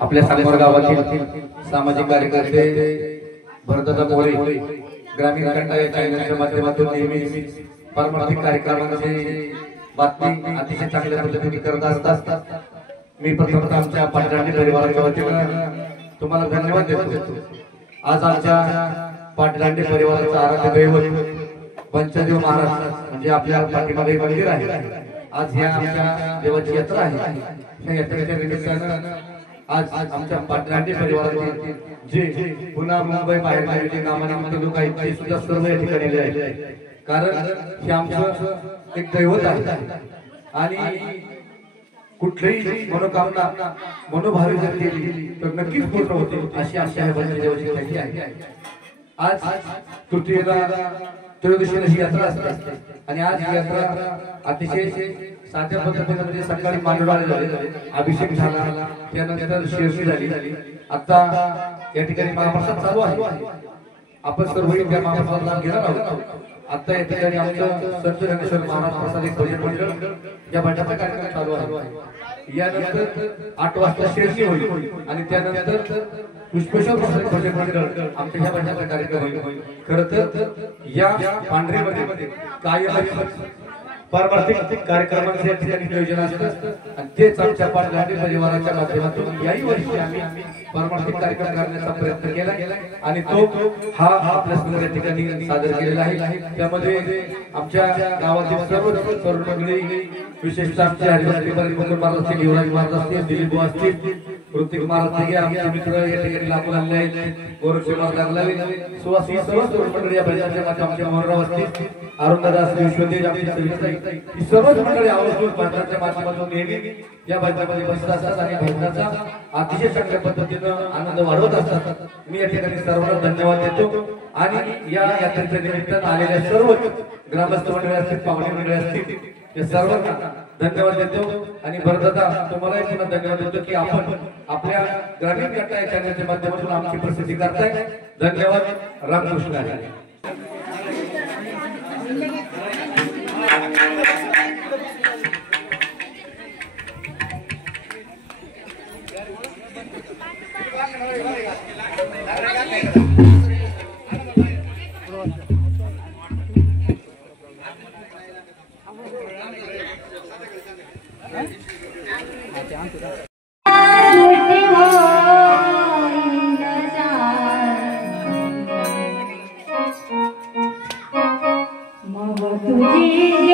आपल्या समोर गावातील सामाजिक कार्यकर्ते भरतदा मोरे ग्रामीण कंटा या चॅनलच्या माध्यमातून नेहमी पारंपरिक कार्यक्रमांची बातमी अतिशय चांगल्या पद्धतीने करत असतात। मी प्रथमतः आमच्या पाटलांडी परिवाराच्या वतीने तुम्हाला धन्यवाद देतो। आज आमच्या पाटलांडी परिवाराचा आराध्य दैवत पंचदेव महाराज म्हणजे आपल्या पाठीमागे मंदिर आहे। आज या आमच्या देवाची यात्रा आहे। या यात्रेच्या निमित्तानं आज आमच्या पाटलांडी परिवारातील जे पुन्हा मुंबई बाहेर गावी नामानिमित्त लोक आहेत ते सुद्धा सर्व या ठिकाणी आले आहेत, कारण हे आमचं एक दैवत आहे आणि कुठलीही मनोकामना मनोभावी जर केली तर नक्कीच पूर्ण होते अशी आशा आहे पंचदेवाची आहे। आज तृतीयेला त्रयोदशीला ही यात्रा असते आणि आज ही यात्रा अतिशय साध्या पद्धतीने म्हणजे सकाळी मांडवाळे झाले, अभिषेक झाला, त्यानंतर शिरशी झाली। आता या ठिकाणी महाप्रसाद चालू आहे। आपण सर्व त्या महाप्रसादाला घेणार आहोत। आता या ठिकाणी आमचं संत ज्ञानेश्वर महाराज प्रसादिक भजन मंडळ या भजनाचा कार्यक्रम चालू आहे। यानंतर 8 वाजता शिरशी होईल आणि त्यानंतर पुष्पेश्वर प्रसादिक भजन मंडळ आमच्या ह्या भजनाचा कार्यक्रम होईल। खरं तर या पांढरीमध्ये कायम पारंपरिक कार्यक्रमांचे ठिकाणी नियोजन असतं आणि तेच आमच्या पाटलांडी परिवाराच्या माध्यमातून याही वर्षी आम्ही पारंपरिक कार्यक्रम करण्याचा प्रयत्न केला आणि तो हा आपल्या समोर या ठिकाणी सादर केलेला आहे। त्यामध्ये आमच्या गावातील सर्व तरुण मंडळी, विशेषतः आमचे हरिभक्ती परिपूर्ण महाराज असतील, युवराज महाराज असतील, दिलीप भाऊ असतील, ऋतिक महाराज आमचे मित्र या ठिकाणी लागून आले आहेत, गोरक्षी महाराज लागले, सुवासी सर्व तरुण मंडळी या भजनाच्या आमच्या मोहनराव असतील, अरुणदादा असतील, विश्वदेव आमची सविताई, ही सर्वच मंडळी आवर्जून भजनाच्या माध्यमातून नेहमी या भजनामध्ये बसत असतात आणि भजनाचा अतिशय चांगल्या पद्धतीनं आनंद वाढवत असतात। मी या ठिकाणी सर्वांना धन्यवाद देतो आणि या यात्रेच्या निमित्तानं आलेल्या सर्व ग्रामस्थ मंडळी असतील, पाहुणे मंडळी असतील, या सर्वांना धन्यवाद देतो आणि भरतदा तुम्हालाही पुन्हा धन्यवाद देतो की आपण आपल्या ग्रामीण कंटा या चॅनलच्या माध्यमातून आमची प्रसिद्धी करताय। धन्यवाद। रामकृष्ण हरी। तुझी